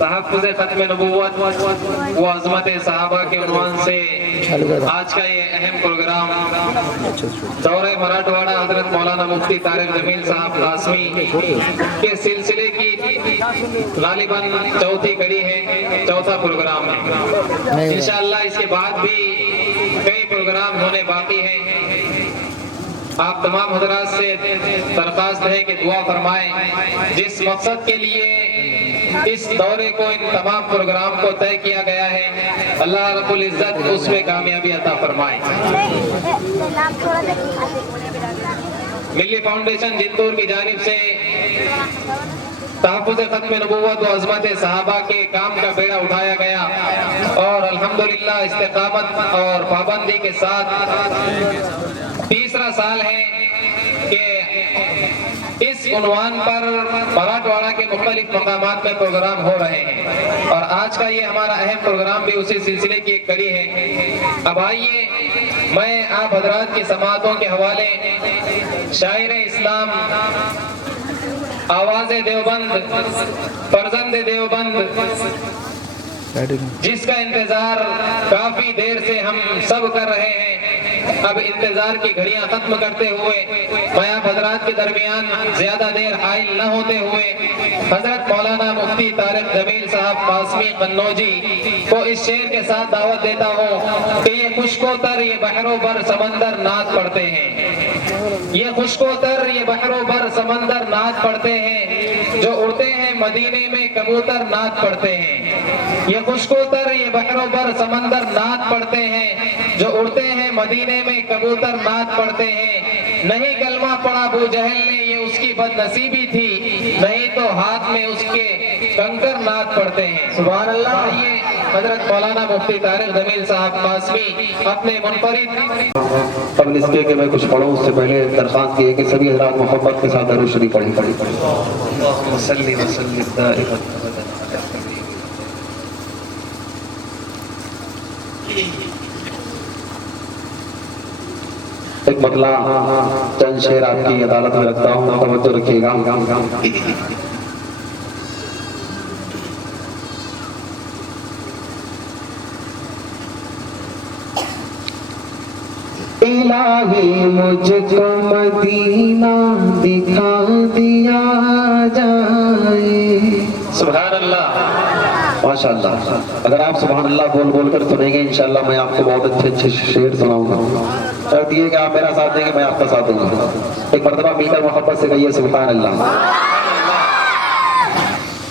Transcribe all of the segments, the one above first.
तहफ़्फ़ुज़ ख़त्म नबूवत व अज़मत सहाबा के उन्वान से आज का ये अहम प्रोग्राम दौरे मराठवाड़ा हज़रत मौलाना मुफ्ती तारिक जमील साहब कासमी के सिलसिले की गालिबन चौथी कड़ी है, चौथा प्रोग्राम है। इंशाअल्लाह इसके बाद भी कई प्रोग्राम होने बाकी हैं। आप तमाम हज़रात से दरख्वास्त है कि दुआ फरमाएं। जिस मकसद के लिए इस दौरे को, इन तमाम प्रोग्राम को तय किया गया है, अल्लाह रब्बुल इज्जत उसमें कामयाबी अता फरमाए। मिल्ली फाउंडेशन जिंदूर की जानिब से तहफ़्फ़ुज़ ख़त्म नबूवत व अज़मत सहाबा के काम का बेड़ा उठाया गया और अल्हम्दुलिल्लाह इस्तिक़ामत और पाबंदी के साथ तीसरा साल है कि इस उन्वान पर मराठवाड़ा के मुख्तलिफ मकामात में प्रोग्राम हो रहे हैं और आज का ये हमारा अहम प्रोग्राम भी उसी सिलसिले की एक कड़ी है। अब आइए मैं आप हजरात की समातों के हवाले शायर इस्लाम, आवाज़े देवबंद, फर्जंदे देवबंद, जिसका इंतजार काफी देर से हम सब कर रहे हैं, अब इंतजार की घड़ियां खत्म करते हुए मैं आप हजरात के दरमियान ज्यादा देर हाइल न होते हुए हजरत मौलाना मुफ्ती तारिक जमील साहब कासमी कन्नौजी को इस शेर के साथ दावत देता हूँ कि ये खुशकोतर ये बहरों पर समंदर नाच पड़ते हैं, ये खुशकोतर ये बहरों पर समंदर नाच पड़ते हैं, जो उड़ते हैं मदीने में कबूतर नाच पड़ते हैं। ये खुशकोतर ये बहरों पर समंदर नाच पड़ते हैं, जो उड़ते हैं मदीने में कबूतर नाच पड़ते हैं। नहीं कलमा पढ़ा अबू जहल ने, ये उसकी बदनसीबी थी, नहीं तो हाथ में उसके कंकर नाच पड़ते हैं। सुभान अल्लाह। ये हजरत मौलाना मुफ्ती तारिक जमील साहब कासमी अपने मुनफरिद। कबल इसके कि मैं कुछ पढ़ूं उससे पहले दरख्वास्त की है कि सभी हजरात मोहब्बत के साथ दरूद शरीफ पढ़ी। एक मतला चंद शेर आपकी अदालत में रखता हूँ, तवज्जो रखिएगा। इलाही मुझको मदीना दिखा दिया जाए। सुभान अल्लाह, माशाअल्लाह। अगर आप सुभान अल्लाह बोल बोल कर सुनेंगे इंशाअल्लाह मैं आपको बहुत अच्छे अच्छे शेर सुनाऊंगा। शर्त ये कि आप मेरा साथ देंगे, मैं आपका साथ दूंगा। एक मर्तबा मिलकर मोहब्बत से कहिए सुभान अल्लाह।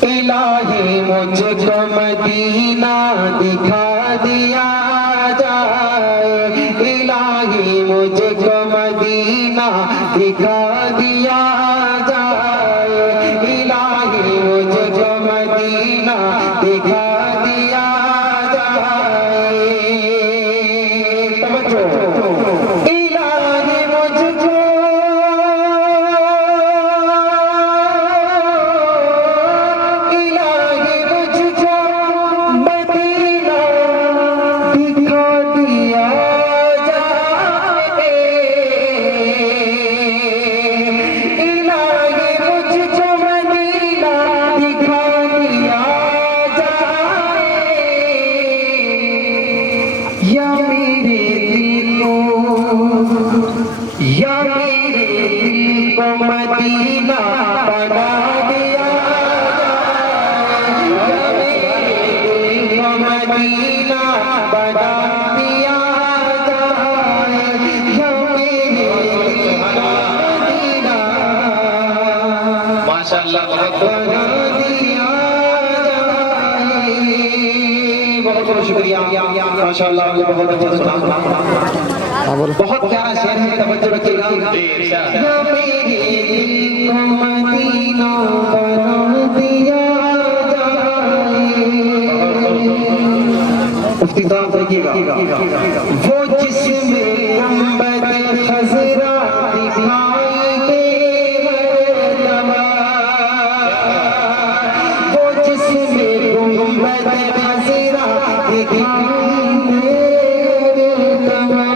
इलाही मुझको मदीना दिखा दिया जाए, इलाही मुझको मदीना दिखा दिया जाए, इलाही मुझको मदीना दिखा दिया जाए। तवज्जो। इलाही मुझको, इलाही मुझको मदीना दिखा दिया जाए, इलाही मुझको मदीना दिखा दिया जाए। या मेरे दिल को, या मेरे दिल को मदीना बना दिया जाए, या मेरे दिल को मदीना बना दिया जाए, या मेरे दिल को मदीना माशाअल्लाह बहुत बना दिया जाए। बहुत बहुत शुक्रिया माशाअल्लाह, आपने बहुत अच्छा सुना। बहुत प्यारा शेर है, तवज्जो रखिएगा। या मेरे दिल को मदीना बना दिया जाए। मुफ्ती साहब देखिएगा, वो जिसमें गुंबद खज़रा दिखाई दे मरतबा, वो जिसमें गुंबद खज़रा दिखाई दे मरतबा,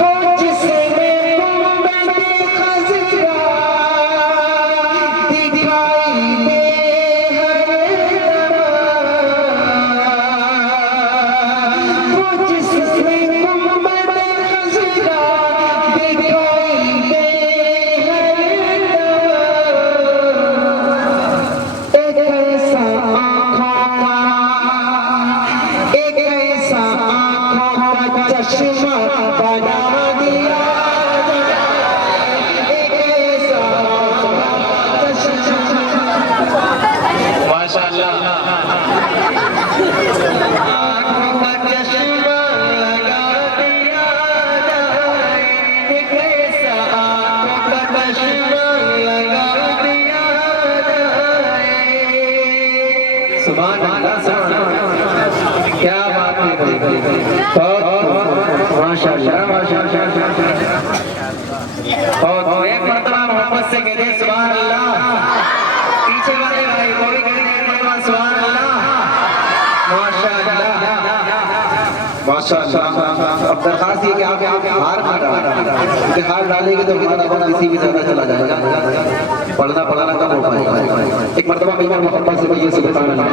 वो जिसमें गुंबद खज़रा क्या बात है, माशाअल्लाह और एक मरतबा मोहब्बत से कह दे सुभान अल्लाह। पीछे वाले भाई वो भी कह दे मरतबा सुभान अल्लाह। माशाअल्लाह माशाअल्लाह। अब दरखास्त ये कि आप हार ना डालें, हार डालेंगे तो कितना वक्त किसी भी जगह चला जाएगा, पढ़ना कम हो पाएगा। एक मरतबा कई बार मोहब्बत से कहिए सुभान अल्लाह।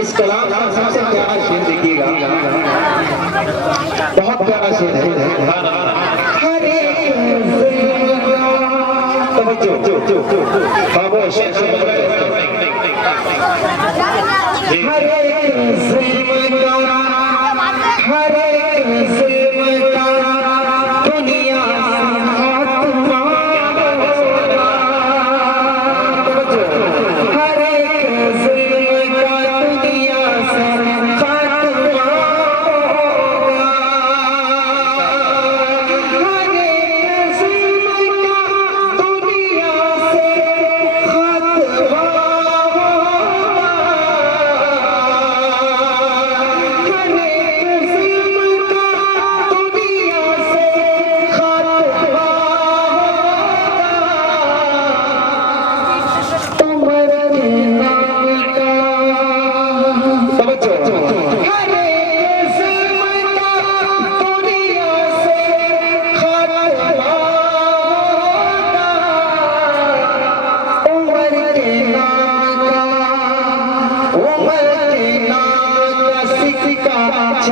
इस कलाम का सबसे प्यारा शेर देखिएगा, बहुत प्यारा शेर है। खामोश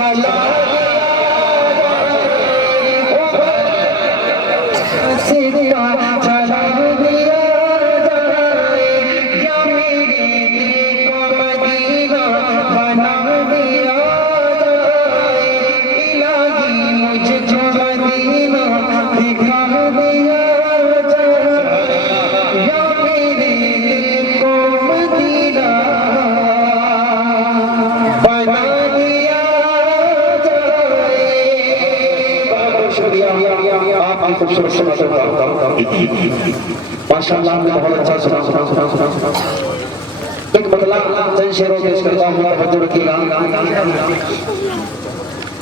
चला सिक्का चला दिया जाए या मेरे दिल को मदीना बना दिया जाए इलाही मुझको मदीना दिखा दिया जाए या मेरे दिल को मदीना बना दिया जाए। बहुत शुक्रिया आपकी खूबसूरत माशाअल्लाह आपने बहुत अच्छा सुना। एक बदला चंद शेरों पेश करता हूँ, तवज्जो रखिएगा।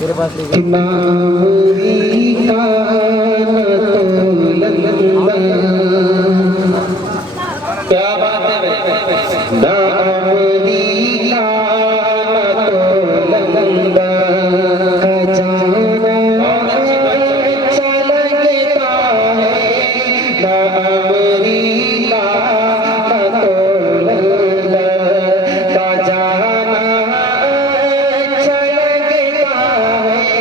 कि अमेरिका क्या बात है ना अमेरिका तो लंदन खजाना अच्छा लगता है ना अमेरिका तो लंदन खजाना अच्छा लगता है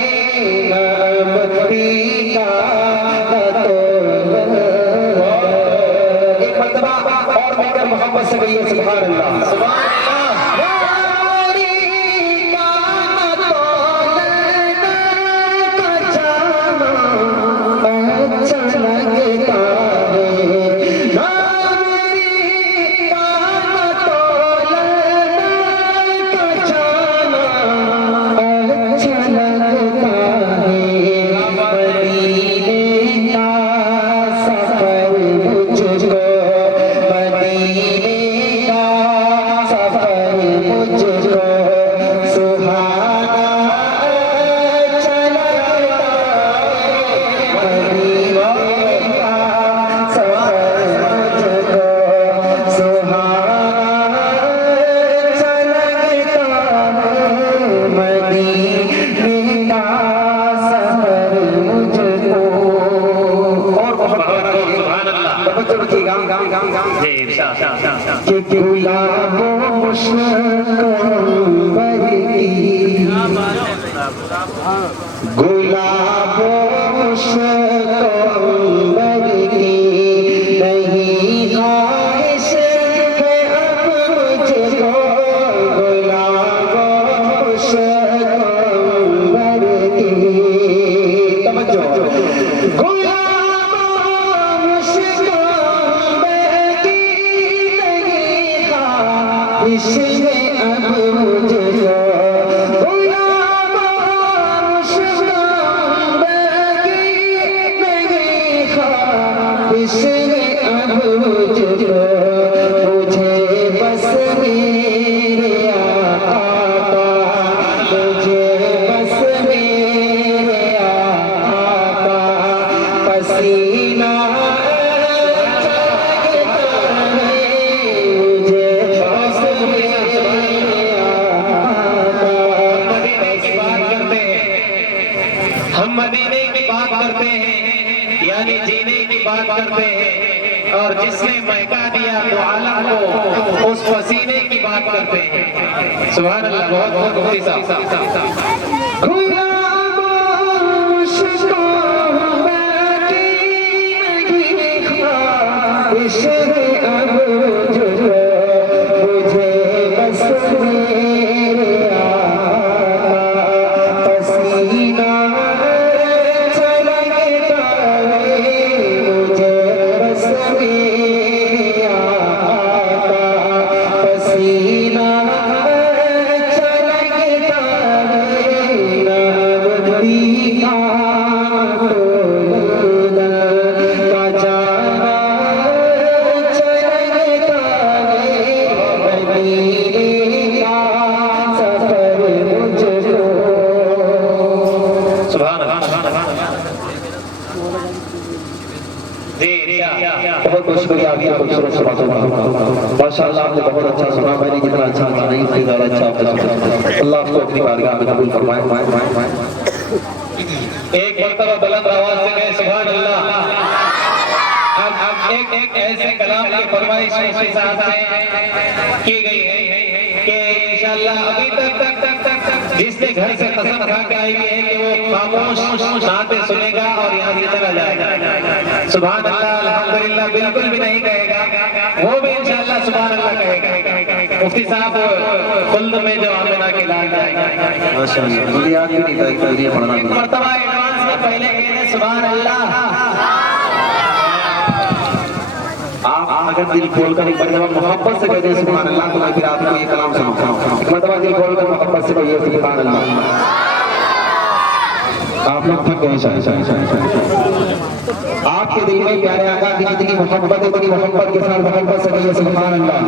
ना अमेरिका तो लंदन। एक मर्तबा और मिलकर मोहब्बत से गई है सुभान अल्लाह सुभान कि गुलाबों मुश्किल की गुलाबों मुश्किल की नहीं ख्वाहिश है अब मुझको गुलाबों मुश्किल की तवज्जो इसमें अब मुझको गुलाबों मुश्किल नहीं ख्वाहिश इसमें अब मुझको मुझे बस मेरे आका मुझे बस मेरे आका पसीना मदीने की बात करते हैं यानी जीने की बात करते हैं और जिसने महका दिया तो आलम को उस पसीने की बात करते हैं। सुभान अल्लाह बहुत बहुत मुफ्ती साहब बहुत बहुत शुक्रिया आपकी खूबसूरत समातों का माशाअल्लाह आपने बहुत अच्छा सुना मैंने जितना अच्छा सुना नहीं उससे ज़्यादा अच्छा आपने सुना अल्लाह आपको अपनी बारगाह में कबूल फरमाए। एक मर्तबा बुलंद आवाज से कहे सुभान अल्लाह। अब एक ऐसे कलाम की फरमाइश मुफ्ती साहब से की गई है कि इंशाअल्लाह अभी तक जिसने घर से कसम खा के आई है कि वो खामोश नाते सुनेगा और यहाँ से चला जाएगा, सुभान अल्लाह अल्हम्दुलिल्लाह बिल्कुल भी नहीं कहेगा, वो भी इंशाअल्लाह सुभान अल्लाह कहेगा। मुफ्ती साहब खुल्द में जो आमिना के लाल जाएगा माशाअल्लाह, मुझे याद भी नहीं था कि ये पढ़ना एक मर्तबा एडवांस में पहले कहने सुभान अल्लाह। आप अगर दिल खोलकर एक मरतबा मोहब्बत से कहते हैं सुभान अल्लाह, तो मैं फिर आपको ये कलाम सुनाऊंगा। एक मरतबा दिल खोलकर मोहब्बत से कहिए सुभान अल्लाह। आप लोग थक गए शायद। आपके दिल में प्यारे आका की जितनी मोहब्बत है उतनी मोहब्बत के साथ मोहब्बत से कहिए सुभान अल्लाह।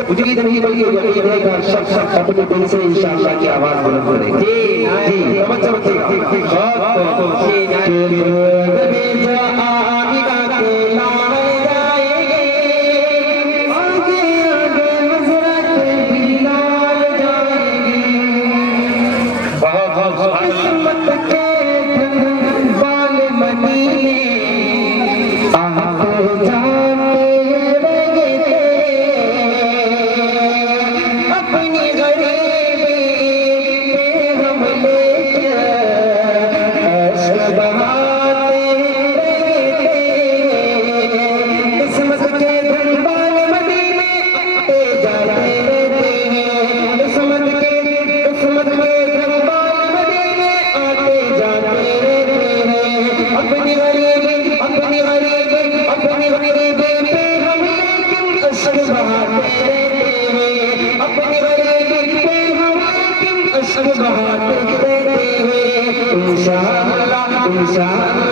उम्मीद नहीं बल्कि यकीन है कि हर शख्स अपने दिल से इंशाअल्लाह की आवाज बुलंद करेगा। जी समझ इंशाअल्लाह